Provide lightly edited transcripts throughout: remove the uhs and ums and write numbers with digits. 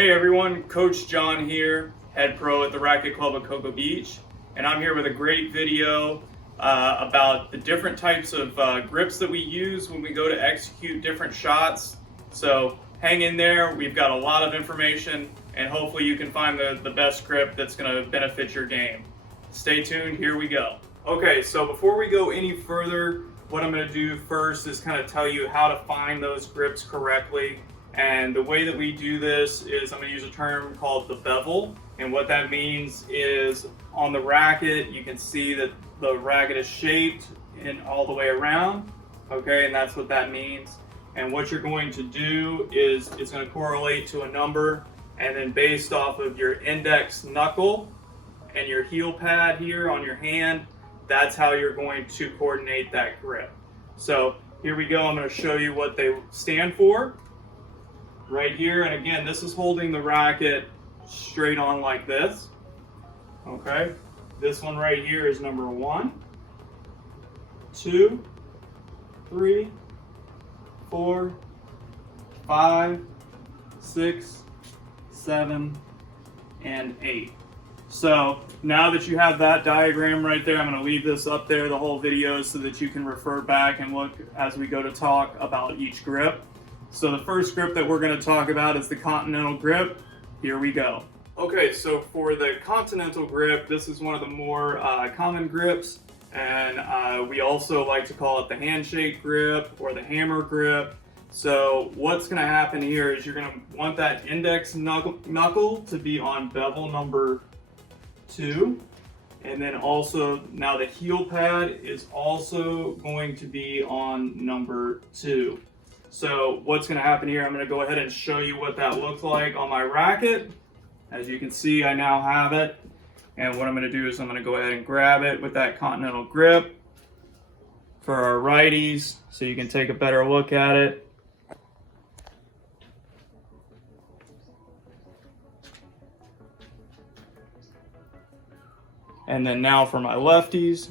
Hey everyone, Coach John here, head pro at the Racket Club of Cocoa Beach, and I'm here with a great video about the different types of grips that we use when we go to execute different shots. So hang in there, we've got a lot of information, and hopefully you can find the best grip that's going to benefit your game. Stay tuned, here we go. Okay, so before we go any further, what I'm going to do first is kind of tell you how to find those grips correctly. And the way that we do this is I'm going to use a term called the bevel. And what that means is on the racket, you can see that the racket is shaped in all the way around. Okay, and that's what that means. And what you're going to do is it's going to correlate to a number. And then based off of your index knuckle and your heel pad here on your hand, that's how you're going to coordinate that grip. So here we go. I'm going to show you what they stand for right here. And again, this is holding the racket straight on like this. Okay. This one right here is number 1, 2, 3, 4, 5, 6, 7, and 8. So now that you have that diagram right there, I'm going to leave this up there, the whole video, so that you can refer back and look as we go to talk about each grip. So the first grip that we're going to talk about is the continental grip. Here we go. Okay, so for the continental grip, this is one of the more common grips, and we also like to call it the handshake grip or the hammer grip. So what's going to happen here is you're going to want that index knuckle to be on bevel number 2, and then also now the heel pad is also going to be on number 2. So what's going to happen here, I'm going to go ahead and show you what that looks like on my racket. As you can see, I now have it, and what I'm going to do is I'm going to go ahead and grab it with that continental grip for our righties so you can take a better look at it. And then now for my lefties.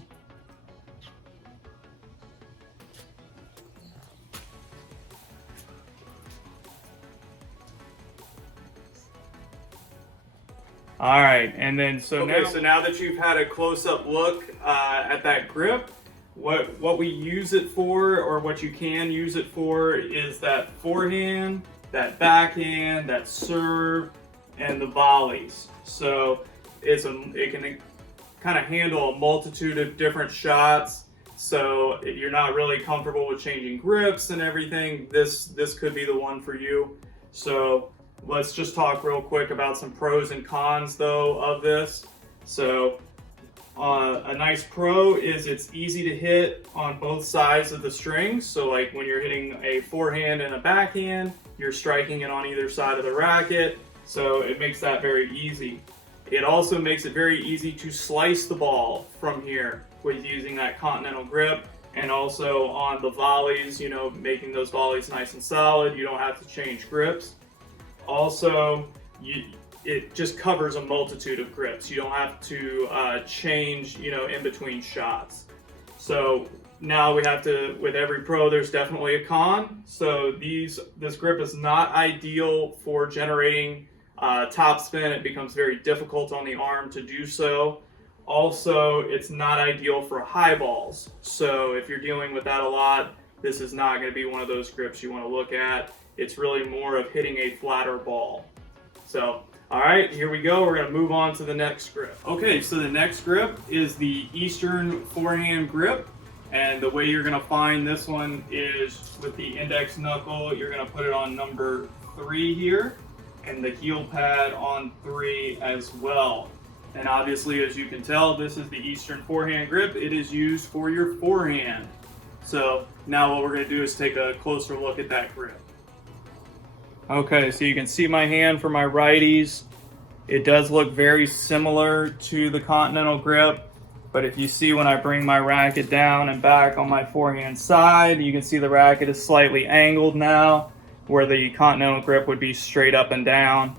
All right, and then so now that you've had a close-up look at that grip, what we use it for, or what you can use it for, is that forehand, that backhand, that serve, and the volleys. So it can kind of handle a multitude of different shots. So if you're not really comfortable with changing grips and everything, this could be the one for you. So let's just talk real quick about some pros and cons though of this. So a nice pro is it's easy to hit on both sides of the strings. So like when you're hitting a forehand and a backhand, you're striking it on either side of the racket. So it makes that very easy. It also makes it very easy to slice the ball from here with using that continental grip, and also on the volleys, you know, making those volleys nice and solid. You don't have to change grips. Also, it just covers a multitude of grips. You don't have to change, you know, in between shots. So now we have to, with every pro, there's definitely a con. So this grip is not ideal for generating topspin. It becomes very difficult on the arm to do so. Also, it's not ideal for high balls. So if you're dealing with that a lot, this is not going to be one of those grips you want to look at. It's really more of hitting a flatter ball. So, all right, here we go. We're going to move on to the next grip. Okay, so the next grip is the Eastern forehand grip. And the way you're going to find this one is with the index knuckle. You're going to put it on number 3 here, and the heel pad on 3 as well. And obviously, as you can tell, this is the Eastern forehand grip. It is used for your forehand. So now what we're going to do is take a closer look at that grip. Okay, so you can see my hand for my righties. It does look very similar to the continental grip, but if you see when I bring my racket down and back on my forehand side, you can see the racket is slightly angled now, where the continental grip would be straight up and down.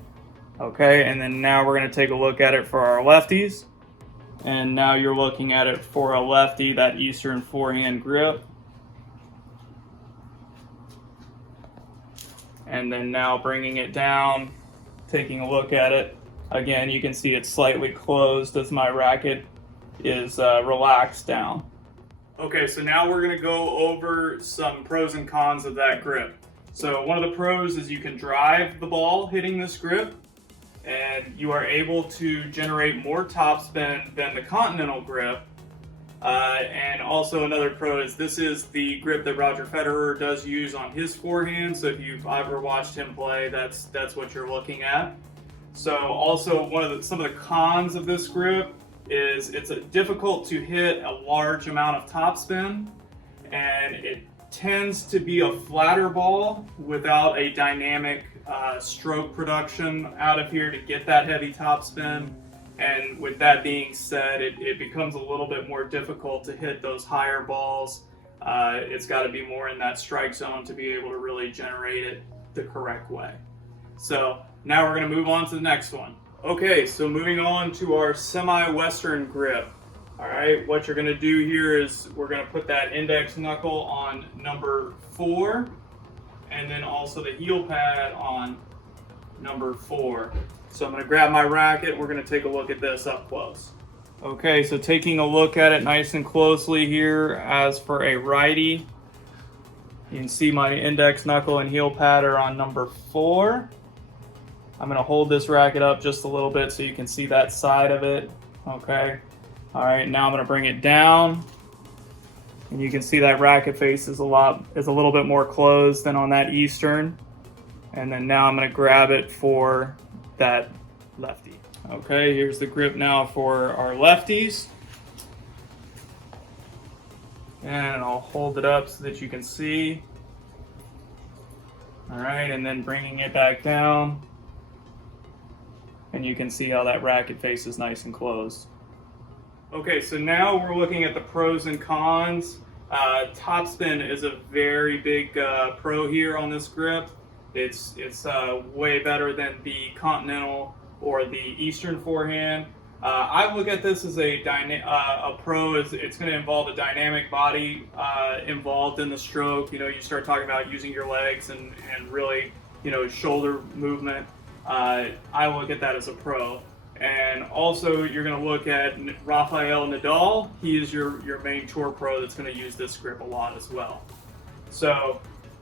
Okay, and then now we're going to take a look at it for our lefties. And now you're looking at it for a lefty, that Eastern forehand grip. And then now bringing it down taking a look at it. Again, you can see it's slightly closed as my racket is relaxed down. Okay, so now we're going to go over some pros and cons of that grip. So one of the pros is you can drive the ball hitting this grip, and you are able to generate more topspin than the Continental grip. And also another pro is this is the grip that Roger Federer does use on his forehand. So if you've ever watched him play, that's what you're looking at. So also some of the cons of this grip is it's difficult to hit a large amount of topspin, and it tends to be a flatter ball without a dynamic stroke production out of here to get that heavy topspin. And with that being said, it becomes a little bit more difficult to hit those higher balls. It's got to be more in that strike zone to be able to really generate it the correct way. So now we're going to move on to the next one. Okay, so moving on to our semi-western grip. All right, what you're going to do here is we're going to put that index knuckle on number 4, and then also the heel pad on number 4. So I'm going to grab my racket. We're going to take a look at this up close. Okay, so taking a look at it nice and closely here, as for a righty, you can see my index knuckle and heel pad are on number 4. I'm going to hold this racket up just a little bit so you can see that side of it. Okay. All right, now I'm going to bring it down, and you can see that racket face is a little bit more closed than on that Eastern. And then now I'm going to grab it for that lefty. Okay, here's the grip now for our lefties. And I'll hold it up so that you can see. All right, and then bringing it back down. And you can see how that racket face is nice and closed. Okay, so now we're looking at the pros and cons. Topspin is a very big pro here on this grip. It's way better than the Continental or the Eastern forehand. I look at this as a pro. It's going to involve a dynamic body involved in the stroke. You know, you start talking about using your legs and really, shoulder movement. I look at that as a pro. And also you're going to look at Rafael Nadal. He is your main tour pro that's going to use this grip a lot as well. So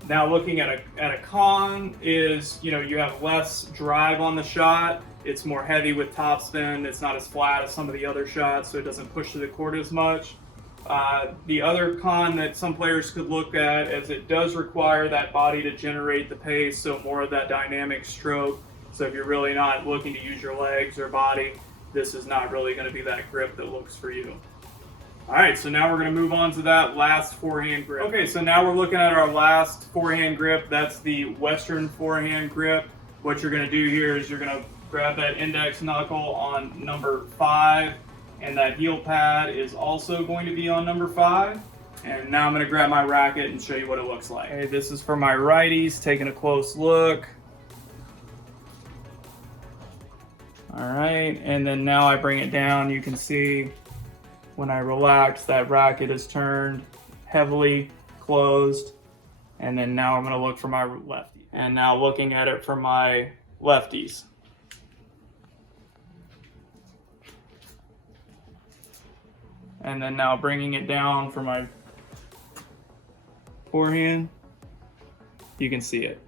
now looking at a con is, you have less drive on the shot. It's more heavy with topspin. It's not as flat as some of the other shots, so it doesn't push to the court as much. The other con that some players could look at is it does require that body to generate the pace, so more of that dynamic stroke. So if you're really not looking to use your legs or body, this is not really going to be that grip that looks for you. All right, so now we're going to move on to that last forehand grip. Okay, so now we're looking at our last forehand grip. That's the Western forehand grip. What you're going to do here is you're going to grab that index knuckle on number 5, and that heel pad is also going to be on number 5. And now I'm going to grab my racket and show you what it looks like. Okay, this is for my righties, taking a close look. All right, and then now I bring it down. You can see when I relax, that racket is turned heavily closed. And then now I'm going to look for my lefty. And now looking at it for my lefties. And then now bringing it down for my forehand, you can see it.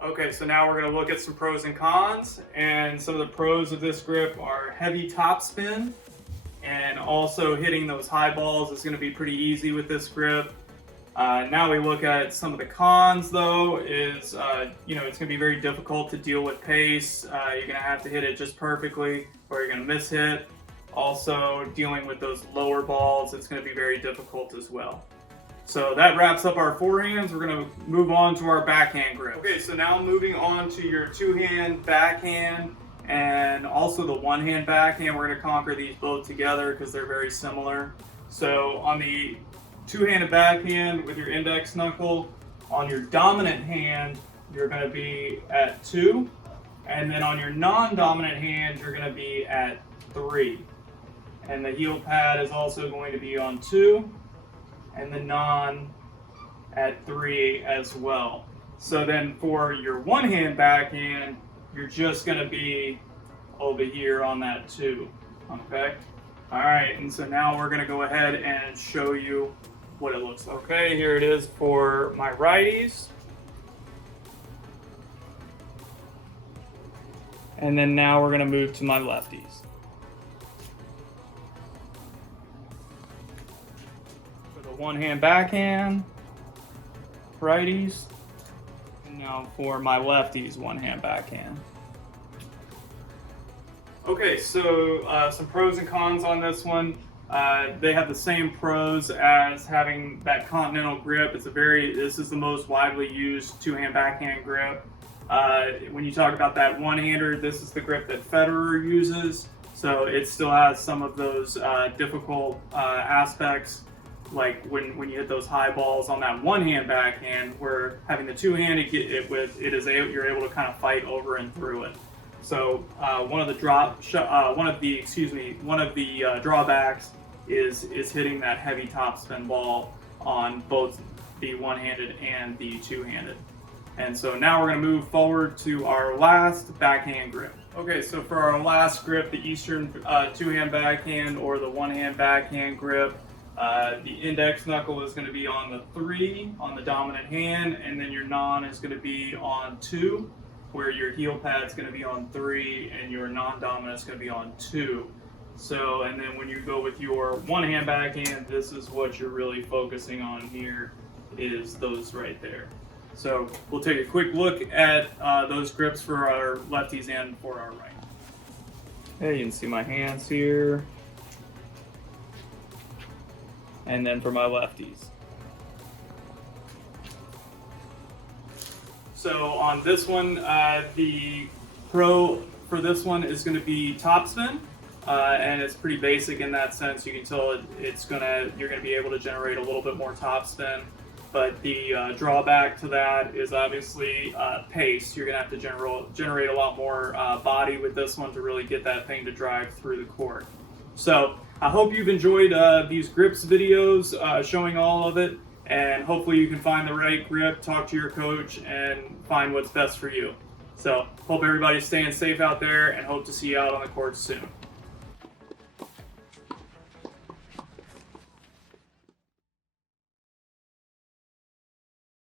Okay, so now we're going to look at some pros and cons. And some of the pros of this grip are heavy topspin. And also hitting those high balls is going to be pretty easy with this grip. Now we look at some of the cons, though, is, it's going to be very difficult to deal with pace. You're going to have to hit it just perfectly, or you're going to miss hit. Also, dealing with those lower balls, it's going to be very difficult as well. So that wraps up our forehands. We're going to move on to our backhand grip. Okay, so now moving on to your two-hand backhand and also the one-hand backhand. We're going to conquer these both together because they're very similar. So on the two-handed backhand with your index knuckle, on your dominant hand, you're going to be at 2. And then on your non-dominant hand, you're going to be at 3. And the heel pad is also going to be on 2. And the non at 3 as well. So then for your one-hand backhand, you're just going to be over here on that 2. Okay? All right, and so now we're going to go ahead and show you what it looks like. Okay, here it is for my righties. And then now we're going to move to my lefties. For the one-hand backhand, righties. And now for my lefties, one-hand backhand. Okay, so some pros and cons on this one. They have the same pros as having that continental grip. This is the most widely used two-hand backhand grip. When you talk about that one-hander, this is the grip that Federer uses. So it still has some of those difficult aspects, like when you hit those high balls on that one-hand backhand, where having the two-handed, you're able to kind of fight over and through it. So one of the drawbacks is hitting that heavy topspin ball on both the one-handed and the two-handed. And so now we're going to move forward to our last backhand grip. Okay, so for our last grip, the Eastern two-hand backhand or the one-hand backhand grip, the index knuckle is going to be on the 3 on the dominant hand, and then your non is going to be on 2, where your heel pad is going to be on 3 and your non-dominant is going to be on 2. So, and then when you go with your one-hand backhand, this is what you're really focusing on here, is those right there. So we'll take a quick look at those grips for our lefties and for our right. Okay, you can see my hands here. And then for my lefties. So on this one, the pro for this one is going to be topspin. And it's pretty basic in that sense. You can tell you're going to be able to generate a little bit more topspin. But the drawback to that is obviously pace. You're going to have to generate a lot more body with this one to really get that thing to drive through the court. So I hope you've enjoyed these grips videos showing all of it. And hopefully you can find the right grip, talk to your coach, and find what's best for you. So hope everybody's staying safe out there, and hope to see you out on the court soon.